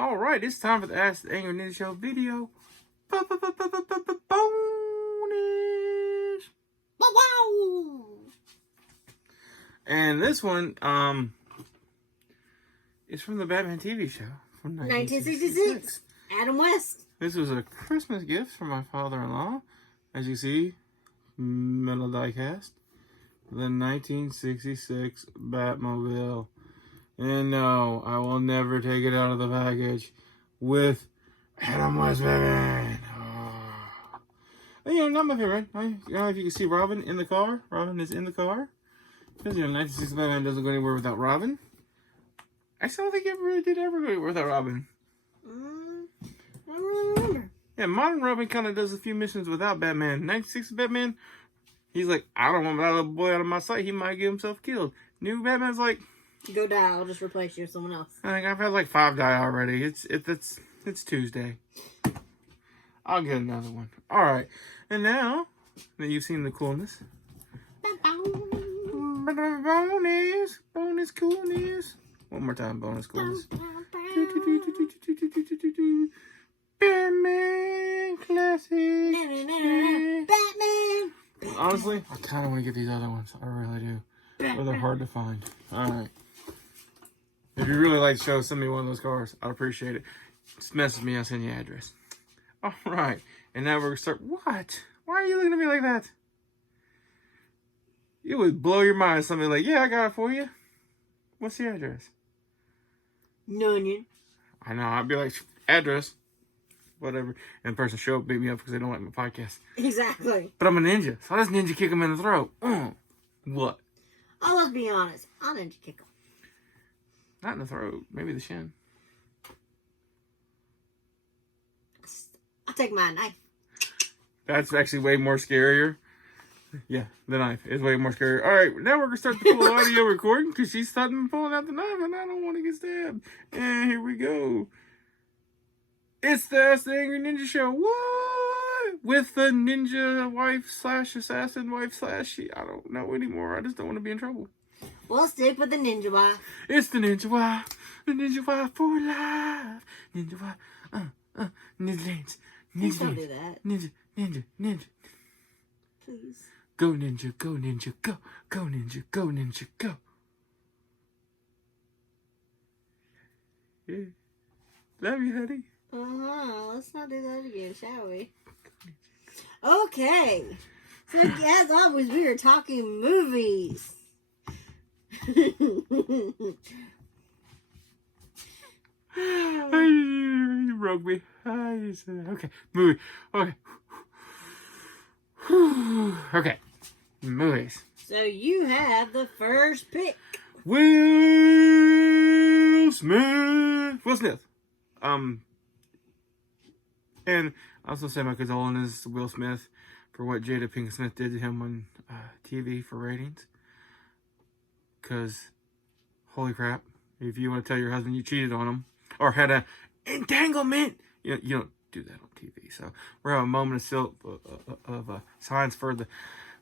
All right, it's time for the Ask the Angry Ninja Show video. Bonus. Wow! And this one, is from the Batman TV show from 1966. Adam West. This was a Christmas gift from my father-in-law. As you see, metal die-cast. The 1966 Batmobile. And no, I will never take it out of the package with Adam West Batman. Oh. And, not my favorite. If you can see Robin in the car. Robin is in the car. Because, 1960 Batman doesn't go anywhere without Robin. I still don't think it really did ever go anywhere without Robin. I don't really remember. Yeah, modern Robin kind of does a few missions without Batman. 1960 Batman, he's like, I don't want that little boy out of my sight. He might get himself killed. New Batman's like, go die. I'll just replace you with someone else. I think I've had like 5 die already. It's Tuesday. I'll get another one. All right, and now that you've seen the coolness, bonus coolness. One more time, bonus coolness. Batman classic. Batman. Honestly, I kind of want to get these other ones. I really do. But they're hard to find. Alright. If you really like the show, send me one of those cars. I'd appreciate it. Just message me. I'll send you the address. Alright. And now we're going to start. What? Why are you looking at me like that? It would blow your mind. Somebody like, yeah, I got it for you. What's the address? Nunion. I know. I'd be like, address. Whatever. And the person show up, beat me up because they don't like my podcast. Exactly. But I'm a ninja. So I just ninja kick them in the throat. What? Oh, let's be honest. I'll ninja kick him. Not in the throat. Maybe the shin. I'll take my knife. That's actually way more scarier. Yeah, the knife is way more scary. All right, now we're going to start the full audio recording because she's suddenly pulling out the knife and I don't want to get stabbed. And here we go. It's the Ask the Angry Ninja Show. What? With the ninja wife slash assassin wife slash I don't know anymore. I just don't want to be in trouble. We'll stick with the ninja wife. It's the ninja wife. The ninja wife for life. Ninja wife. Ninja dance. Please Ninja don't dance. do that. Ninja. Please. Go ninja, go ninja, go. Go ninja, go ninja, go. Yeah. Love you, honey. Let's not do that again, shall we? Okay. So, as always, we are talking movies. You broke me. Okay, movie. Okay. Okay, movies. So, you have the first pick. Will Smith. Will Smith. And I also say my condolences to Will Smith for what Jada Pinkett Smith did to him on TV for ratings. Because, holy crap, if you want to tell your husband you cheated on him or had an entanglement, you don't do that on TV. So we're having a moment of silence for the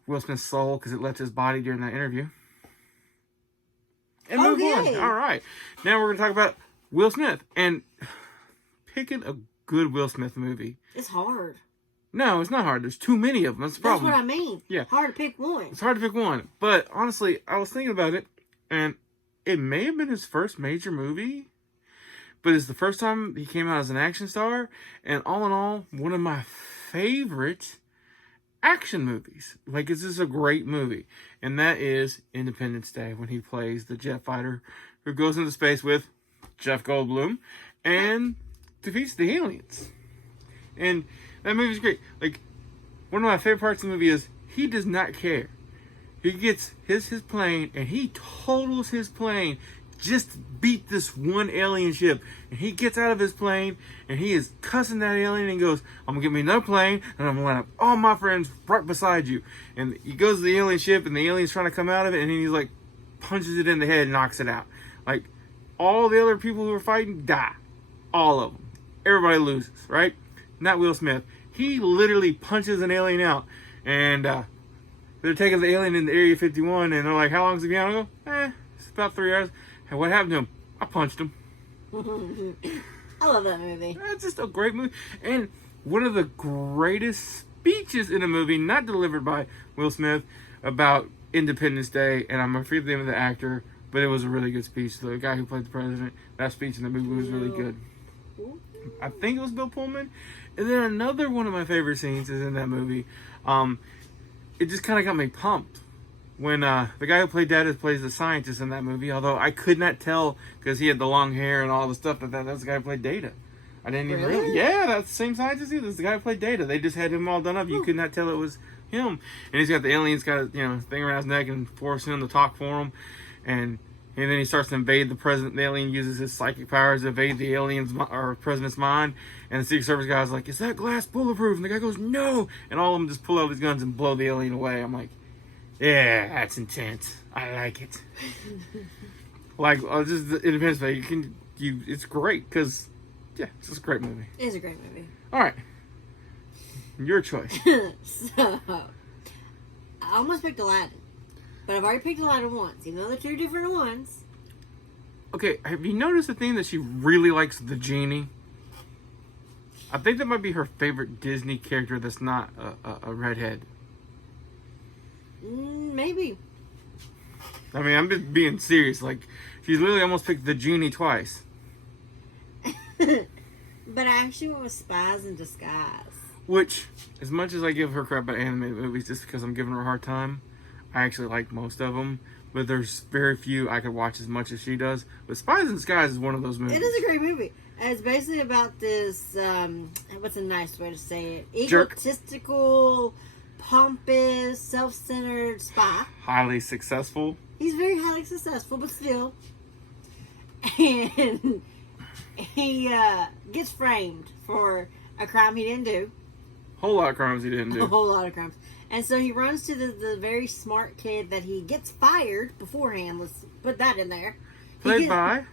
Will Smith's soul because it left his body during that interview. And move on. All right. Now we're going to talk about Will Smith and picking a good Will Smith movie. It's hard. No, it's not hard. There's too many of them. That's the problem. That's what I mean. Yeah. Hard to pick one. It's hard to pick one. But honestly, I was thinking about it, and it may have been his first major movie, but it's the first time he came out as an action star, and all in all, one of my favorite action movies. Like, this is a great movie, and that is Independence Day, when he plays the jet fighter who goes into space with Jeff Goldblum and defeats the aliens. And that movie's great. Like, one of my favorite parts of the movie is he does not care. He gets his plane and he totals his plane just to beat this one alien ship. And he gets out of his plane and he is cussing that alien and goes, I'm going to get me another plane and I'm going to line up all my friends right beside you. And he goes to the alien ship and the alien's trying to come out of it and he's like, punches it in the head and knocks it out. Like, all the other people who are fighting die. All of them. Everybody loses, right? Not Will Smith. He literally punches an alien out. And they're taking the alien into Area 51. And they're like, how long is he been out? I go, it's about 3 hours. And what happened to him? I punched him. I love that movie. It's just a great movie. And one of the greatest speeches in a movie, not delivered by Will Smith, about Independence Day. And I'm afraid the name of the actor, but it was a really good speech. The guy who played the president, that speech in the movie was really good. I think it was Bill Pullman. And then another one of my favorite scenes is in that movie. It just kind of got me pumped. When the guy who played Dad plays the scientist in that movie, although I could not tell because he had the long hair and all the stuff that was the guy who played Data. I didn't even realize. Yeah, that's the same scientist. That's the guy who played Data. They just had him all done up. You could not tell it was him. And he's got the aliens got a thing around his neck and forcing him to talk for him. And then he starts to invade the president. The alien uses his psychic powers to invade the alien's or president's mind. And the Secret Service guy's like, "Is that glass bulletproof?" And the guy goes, "No." And all of them just pull out these guns and blow the alien away. I'm like, yeah, that's intense. I like it. Like, just the Independence Day. It's great because, yeah, it's just a great movie. It is a great movie. All right, your choice. So, I almost picked Aladdin, but I've already picked Aladdin once, even though they're two different ones. Okay, have you noticed the thing that she really likes the genie? I think that might be her favorite Disney character that's not a redhead. Maybe. I mean, I'm just being serious. Like, she's literally almost picked the genie twice. But I actually went with Spies in Disguise. Which, as much as I give her crap about animated movies just because I'm giving her a hard time, I actually like most of them. But there's very few I could watch as much as she does. But Spies in Disguise is one of those movies. It is a great movie. And it's basically about this, what's a nice way to say it? Jerk. Egotistical, pompous, self-centered spy. Highly successful. He's very highly successful, but still. And he gets framed for a crime he didn't do. Whole lot of crimes he didn't do. A whole lot of crimes. And so he runs to the very smart kid that he gets fired beforehand. Let's put that in there. Played by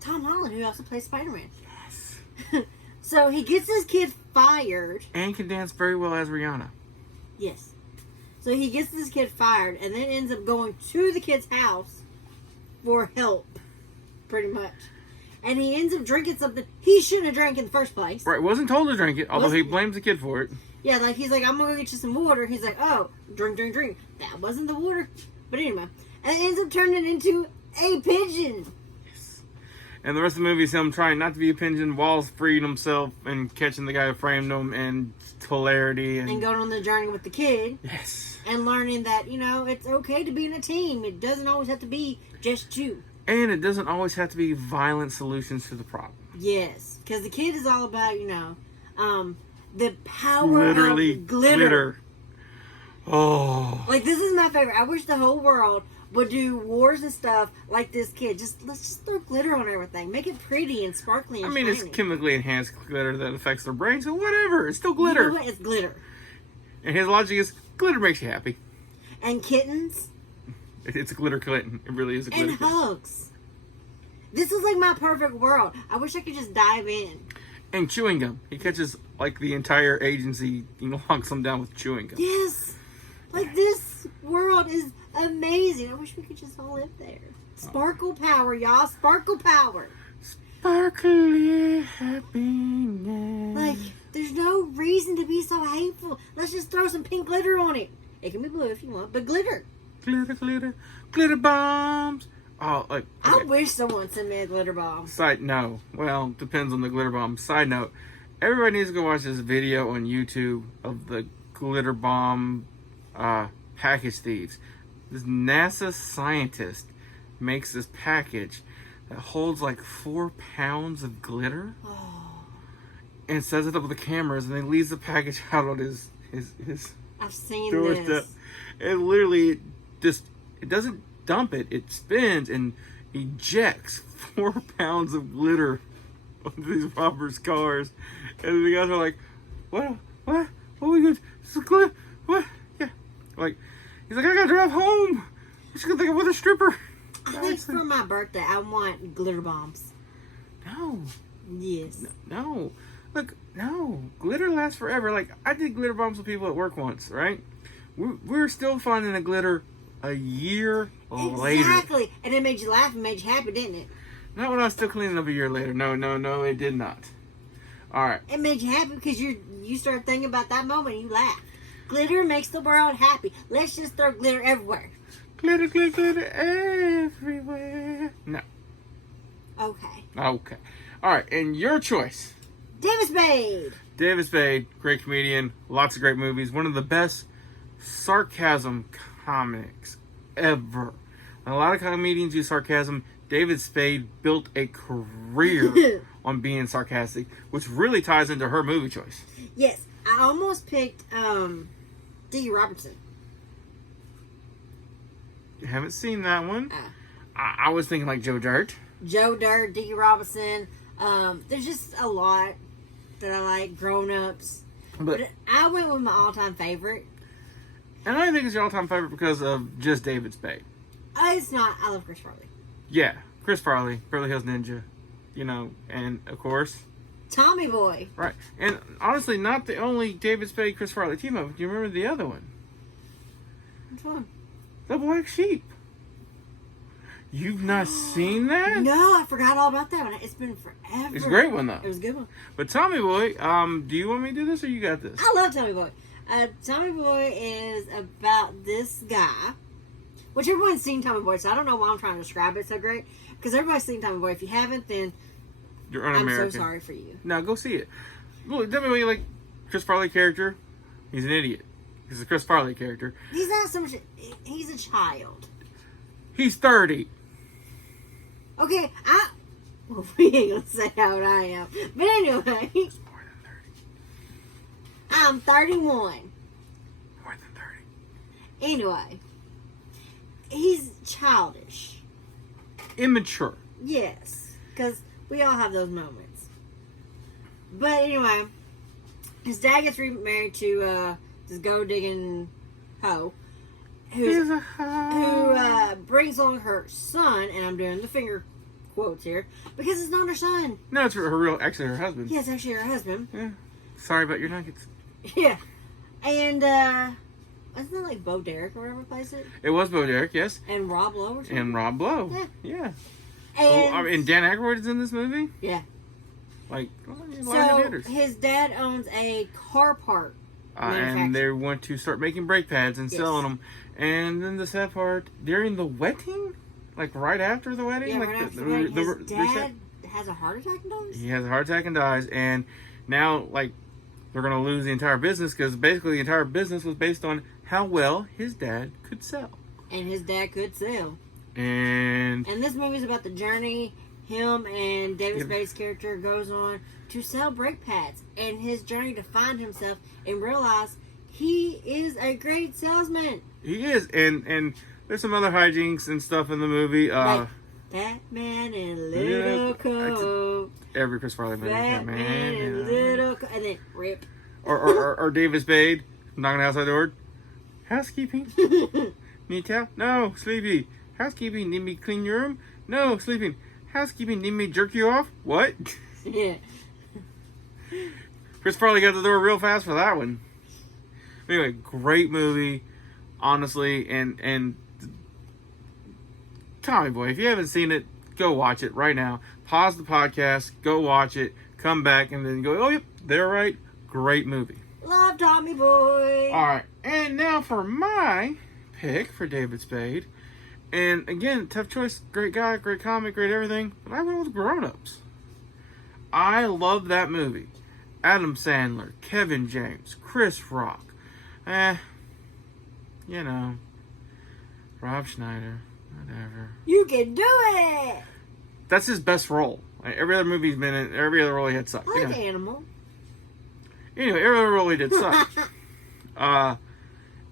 Tom Holland, who also plays Spider-Man. Yes. So he gets this kid fired. And can dance very well as Rihanna. Yes. So he gets this kid fired and then ends up going to the kid's house for help, pretty much. And he ends up drinking something he shouldn't have drank in the first place. Right, wasn't told to drink it, although he blames the kid for it. Yeah, like he's like, "I'm gonna go get you some water." He's like, "Oh, drink. That wasn't the water." But anyway, and it ends up turning into a pigeon. Yes. And the rest of the movie is him trying not to be a pigeon while freeing himself and catching the guy who framed him, and hilarity and going on the journey with the kid. Yes. And learning that, it's okay to be in a team. It doesn't always have to be just you. And it doesn't always have to be violent solutions to the problem. Yes, because the kid is all about, the power of glitter. Oh. Like, this is my favorite. I wish the whole world would do wars and stuff like this kid. Let's just throw glitter on everything. Make it pretty and sparkly and shiny. It's chemically enhanced glitter that affects their brain, so whatever. It's still glitter. You know what? It's glitter. And his logic is, glitter makes you happy. And kittens. It's a glitter kitten. It really is a glitter kitten. And hugs. This is like my perfect world. I wish I could just dive in. And chewing gum. He catches, the entire agency, locks them down with chewing gum. Yes. Like, this world is amazing. I wish we could just all live there. Sparkle power, y'all. Sparkle power. Sparkly happiness. Like, there's no reason to be so hateful. Let's just throw some pink glitter on it. It can be blue if you want, but glitter. Glitter, glitter, glitter bombs. Oh, okay. I wish someone sent me a glitter bomb. Well, depends on the glitter bomb. Side note, everybody needs to go watch this video on YouTube of the glitter bomb package thieves. This NASA scientist makes this package that holds 4 pounds of glitter and sets it up with the cameras, and then leaves the package out on his I've seen doorstep. this. And literally, it doesn't dump it. It spins and ejects 4 pounds of glitter onto these robbers' cars. And the guys are like, what are we going to, this is glitter, what? Yeah. He's like, I gotta drive home. I'm just gonna think I'm with a stripper. I think for my birthday, I want glitter bombs. No. Yes. No. Look, no. Glitter lasts forever. I did glitter bombs with people at work once, right? We're still finding the glitter a year later. Exactly. And it made you laugh and made you happy, didn't it? Not when I was still cleaning up a year later. No, it did not. All right. It made you happy because you start thinking about that moment and you laugh. Glitter makes the world happy. Let's just throw glitter everywhere. Glitter, glitter, glitter everywhere. No. Okay. Okay. All right, and your choice. David Spade. David Spade, great comedian, lots of great movies. One of the best sarcasm comics ever. And a lot of comedians use sarcasm. David Spade built a career on being sarcastic, which really ties into her movie choice. Yes, I almost picked D. Robertson. Haven't seen that one. I was thinking like Joe Dirt. Joe Dirt, D. Robinson. There's just a lot that I like. Grown Ups. But I went with my all-time favorite. And I think it's your all-time favorite because of just David Spade. It's not. I love Chris Farley. Yeah, Chris Farley, Beverly Hills Ninja, and of course Tommy Boy. Right, and honestly, not the only David Spade, Chris Farley team up. Do you remember the other one? Which one? The Black Sheep. You've not seen that? No, I forgot all about that one. It's been forever. It's a great one though. It was a good one. But Tommy Boy, do you want me to do this or you got this? I love Tommy Boy. Tommy Boy is about this guy, which everyone's seen Tommy Boy, so I don't know why I'm trying to describe it so great. Because everybody's seen Tommy Boy. If you haven't, then You're un-American. I'm so sorry for you. No, go see it. Look, tell me what you like. Chris Farley character. He's an idiot. He's a Chris Farley character. He's not so much. He's a child. He's 30. Okay, well, we ain't gonna say how old I am. But anyway, More than 30. I'm 31. More than 30. Anyway, he's childish. Immature. Yes, because we all have those moments. But anyway, his dad gets remarried to this go-digging hoe who brings along her son, and I'm doing the finger quotes here, because it's not her son. No, it's actually her husband. Yeah, it's actually her husband. Yeah. Sorry about your nuggets. Yeah. And, isn't that like Bo Derek or whatever plays it? It was Bo Derek, yes. And Rob Lowe or something? And Rob Lowe. Yeah. And, and Dan Aykroyd is in this movie? Yeah. Like, so his dad owns a car part and they want to start making brake pads and selling them. And then the sad part, during the wedding? Like right after the wedding? Yeah, like right after the wedding. His dad has a heart attack and dies? He has a heart attack and dies. And now, like, they're going to lose the entire business because basically the entire business was based on how well his dad could sell. And his dad could sell. And this movie's about the journey him and David Spade's character goes on to sell brake pads, and his journey to find himself and realize he is a great salesman. He is, and there's some other hijinks and stuff in the movie. Like Batman and Little Coat. Every Chris Farley movie. Batman and Little Coat. And then rip. Or David Spade knocking outside the door. Housekeeping. Need towel? No, sleepy. Housekeeping, need me clean your room? No, sleeping. Housekeeping, need me jerk you off? What? Yeah. Chris Farley got the door real fast for that one. Anyway, great movie, honestly, and Tommy Boy, if you haven't seen it, go watch it right now. Pause the podcast, go watch it, come back, and then go, oh, yep, they're right. Great movie. Love Tommy Boy. All right, and now for my pick for David Spade. And again, tough choice. Great guy, great comic, great everything. But I went with Grown Ups. I love that movie. Adam Sandler, Kevin James, Chris Rock. Rob Schneider, whatever. You can do it. That's his best role. Like, every other movie he's been in, every other role he had sucked. I like Animal. Anyway, every other role he did sucked.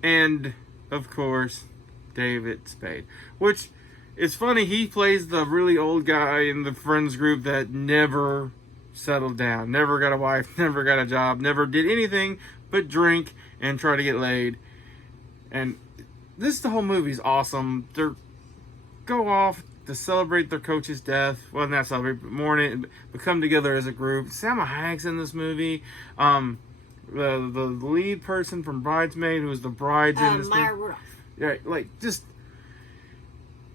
And of course, David Spade. Which, it's funny, he plays the really old guy in the friends group that never settled down, never got a wife, never got a job, never did anything but drink and try to get laid. And the whole movie's awesome. They go off to celebrate their coach's death. Well, not celebrate, but mourn it, but come together as a group. Salma Hayek's in this movie. The lead person from Bridesmaids, who was the bride in this Maya Rudolph. Yeah, like, just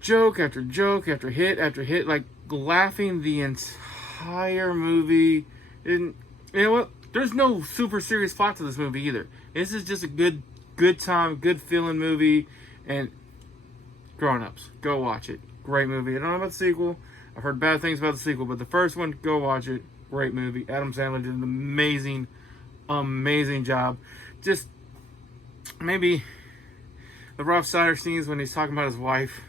joke after joke after hit. Like, laughing the entire movie. And you know what? There's no super serious plot to this movie either. This is just a good time, good feeling movie. And grown-ups, go watch it. Great movie. I don't know about the sequel. I've heard bad things about the sequel, but the first one, go watch it. Great movie. Adam Sandler did an amazing job. Just maybe the rough cider scenes when he's talking about his wife.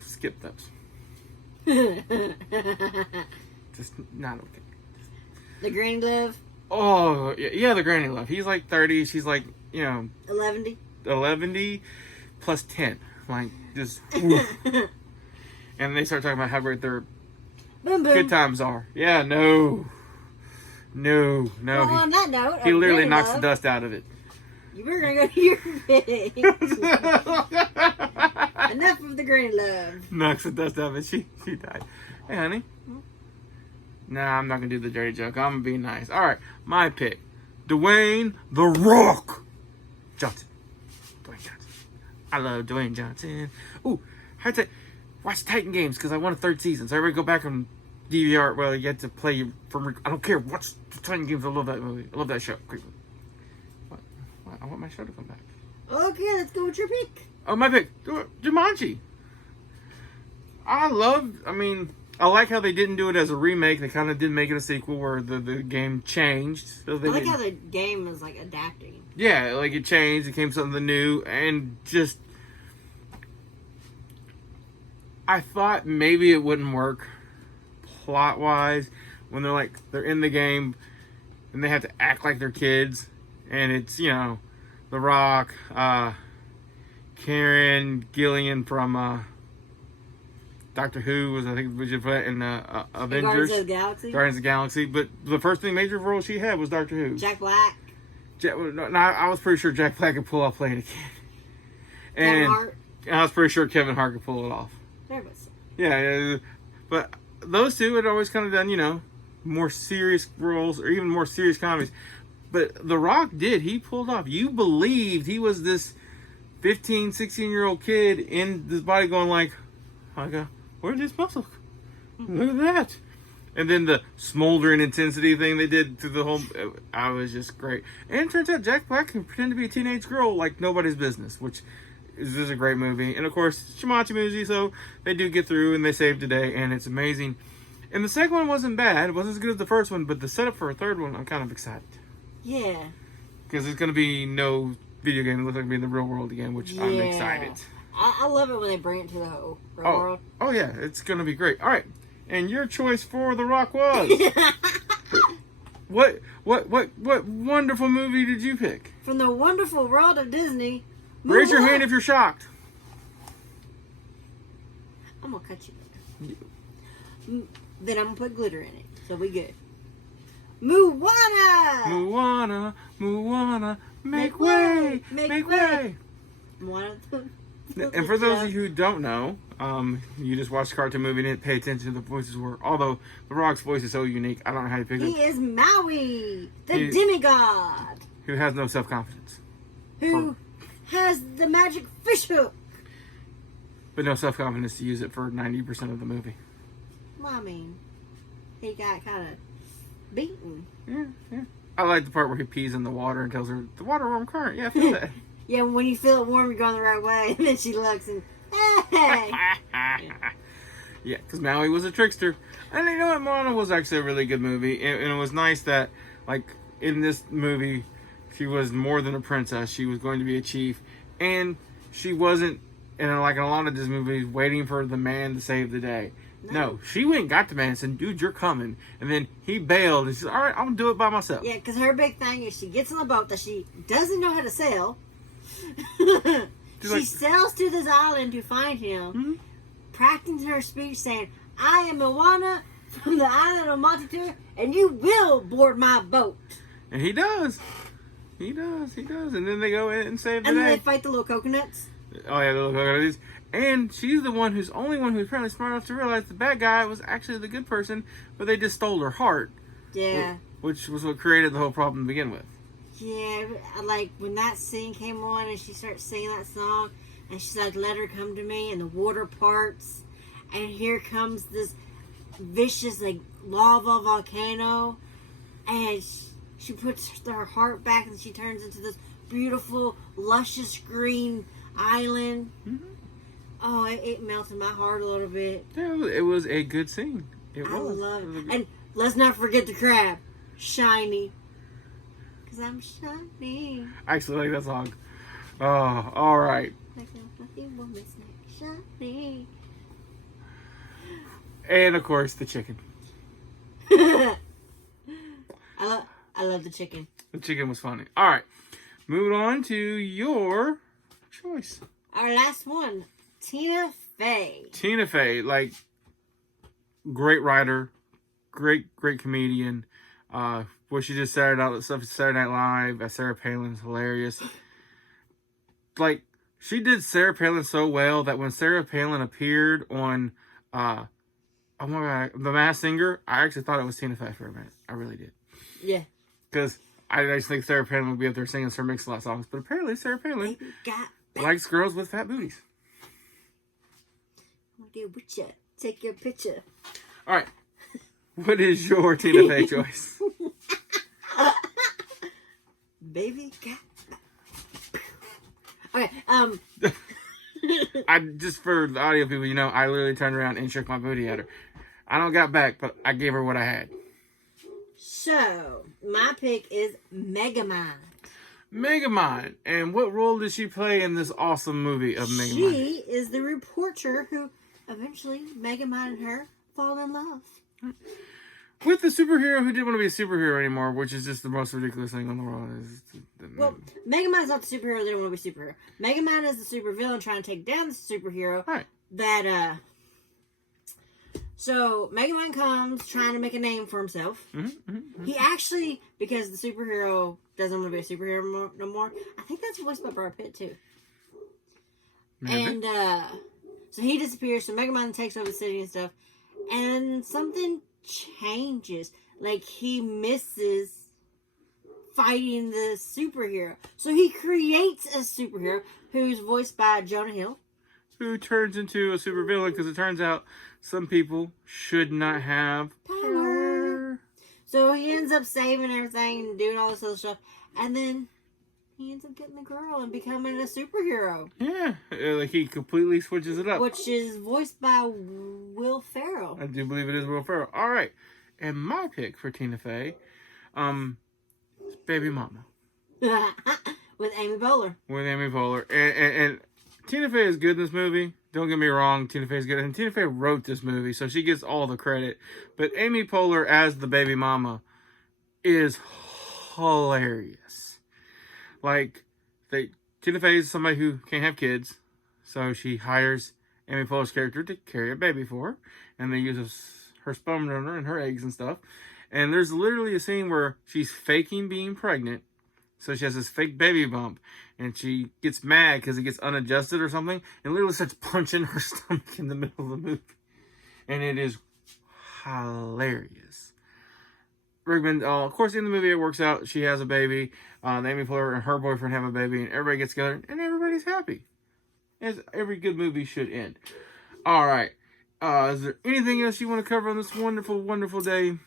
Skip those. Just not okay. The Granny Love? Oh, yeah, the Granny Love. He's like 30. She's like, 11. 11 plus 10. Like, just... And they start talking about how great their Boom, boom. good times are. Yeah, no. Well, on that note, He literally Granny knocks Love, the dust out of it. You were going to go to your pick. Enough of the Granny Love. Knocks the dust out of it. She died. Hey, honey. Nah, I'm not going to do the dirty joke. I'm going to be nice. All right, my pick. Dwayne The Rock Johnson. Dwayne Johnson. I love Dwayne Johnson. Ooh, I had to watch Titan Games because I want a 3rd season. So everybody go back and DVR. Well, you get to play from... I don't care. Watch the Titan Games. I love that movie. I love that show. Quickly. What? I want my show to come back. Okay, let's go with your pick. Oh, my pick. Jumanji. I like how they didn't do it as a remake. They kind of did make it a sequel where the game changed. So they I like how the game is like adapting. Yeah, like it changed. It came something new. And just... I thought maybe it wouldn't work plot-wise when they're in the game and they have to act like they're kids. And it's, The Rock, Karen Gillian from Doctor Who was, I think, we should put in Avengers. Guardians of the Galaxy. Guardians of the Galaxy. But the first major role she had was Doctor Who. Jack Black. I was pretty sure Jack Black could pull off playing a kid. And Kevin Hart. I was pretty sure Kevin Hart could pull it off. Yeah, but those two had always kind of done, more serious roles or even more serious comedies. But The Rock did. He pulled off. You believed he was this 15, 16-year-old kid in this body going like, where's this muscle? Look at that. And then the smoldering intensity thing they did through the whole... I was just great. And it turns out Jack Black can pretend to be a teenage girl like nobody's business, which... This is a great movie. And of course, Jumanji movie, so they do get through and they save the day, and it's amazing. And the second one wasn't bad. It wasn't as good as the first one, but the setup for a third one, I'm kind of excited. Yeah. Because it's going to be no video game. It looks like it'll be in the real world again, which I'm excited. I love it when they bring it to the whole real world. Oh, yeah. It's going to be great. All right. And your choice for The Rock was... What wonderful movie did you pick? From the wonderful world of Disney... Raise your hand if you're shocked. I'm going to cut you. Then I'm going to put glitter in it. So we good. Moana! Moana, make way! Make way! Moana. And for those of you who don't know, you just watched the cartoon movie and didn't pay attention to the voices were. Although The Rock's voice is so unique, I don't know how you pick it. He is Maui, the demigod. Who has no self-confidence. Who has the magic fish hook. But no self-confidence to use it for 90% of the movie. Well, I mean, he got kind of beaten. Yeah. I like the part where he pees in the water and tells her, the water warm current. Yeah, I feel that. Yeah, when you feel it warm, you're going the right way. And then she looks and, hey. Yeah, because Maui was a trickster. And you know what? Moana was actually a really good movie. And it was nice that, in this movie... She was more than a princess. She was going to be a chief. And she wasn't, in a lot of Disney movies, waiting for the man to save the day. No, she went and got the man and said, dude, you're coming. And then he bailed. And she said, all right, I'm going to do it by myself. Yeah, because her big thing is she gets on a boat that she doesn't know how to sail. She sails to this island to find him, practicing her speech saying, I am Moana from the island of Montature, and you will board my boat. And he does. He does. And then they go in and save the day. And then they fight the little coconuts. Oh, yeah, the little coconuts. And she's the only one who's apparently smart enough to realize the bad guy was actually the good person, but they just stole her heart. Yeah. Which was what created the whole problem to begin with. Yeah, when that scene came on and she starts singing that song, and she's like, let her come to me, and the water parts, and here comes this vicious like lava volcano, and she puts her heart back and she turns into this beautiful luscious green island. Mm-hmm. Oh, it melted my heart a little bit. Yeah, it was a good scene. It I was. love it. And let's not forget the crab, shiny, because I'm shiny. I actually like that song. Oh, all right. Like a fluffy woman snack, shiny. And of course, the chicken. I love the chicken. The chicken was funny. All right, moving on to your choice. Our last one, Tina Fey. Tina Fey, like, great writer, great comedian. What she did Saturday Night Live as Sarah Palin's hilarious. Like, she did Sarah Palin so well that when Sarah Palin appeared on oh my God, The Masked Singer, I actually thought it was Tina Fey for a minute. I really did. Yeah. Because I just think Sarah Palin would be up there singing Sir Mix-a-Lot songs, but apparently Sarah Palin likes girls with fat booties. I'm gonna get with you. Take your picture. All right. What is your Tina Fey choice? Baby got. Okay. I just for the audio people, I literally turned around and shook my booty at her. I don't got back, but I gave her what I had. So my pick is Megamind. Megamind, and what role did she play in this awesome movie of Megamind? She is the reporter who eventually Megamind and her fall in love. With the superhero who didn't want to be a superhero anymore, which is just the most ridiculous thing in the world. Well, Megamind's not the superhero that didn't want to be a superhero. Megamind is the supervillain trying to take down the superhero. Right. So Megamind comes trying to make a name for himself. He actually, because the superhero doesn't want to be a superhero no more. I think that's voiced by Brad Pitt too. Maybe. And so he disappears. So Megamind takes over the city and stuff. And something changes. Like he misses fighting the superhero. So he creates a superhero who's voiced by Jonah Hill. Who turns into a supervillain because it turns out some people should not have power. So he ends up saving everything and doing all this other stuff. And then he ends up getting the girl and becoming a superhero. Yeah, like he completely switches it up. Which is voiced by Will Ferrell. I do believe it is Will Ferrell. All right, and my pick for Tina Fey, is Baby Mama. With Amy Poehler. With Amy Poehler. And Tina Fey is good in this movie. Don't get me wrong, Tina Fey is good. And Tina Fey wrote this movie, so she gets all the credit. But Amy Poehler as the Baby Mama is hilarious. Like, Tina Fey is somebody who can't have kids, so she hires Amy Poehler's character to carry a baby for her, and they use her sperm donor and her eggs and stuff. And there's literally a scene where she's faking being pregnant, so she has this fake baby bump, and she gets mad because it gets unadjusted or something, and literally starts punching her stomach in the middle of the movie. And it is hilarious. Rickman, of course, in the movie it works out. She has a baby. Amy Poehler and her boyfriend have a baby, and everybody gets together, and everybody's happy. As every good movie should end. All right. Is there anything else you want to cover on this wonderful, wonderful day?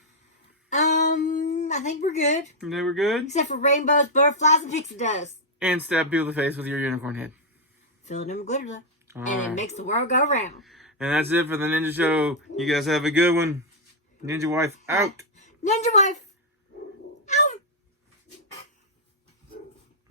I think we're good. They were good? Except for rainbows, butterflies, and pixie dust. And stab people in the face with your unicorn head. Fill them with glitter, though. All And right. it makes the world go round. And that's it for the Ninja Show. You guys have a good one. Ninja Wife out. Ninja Wife.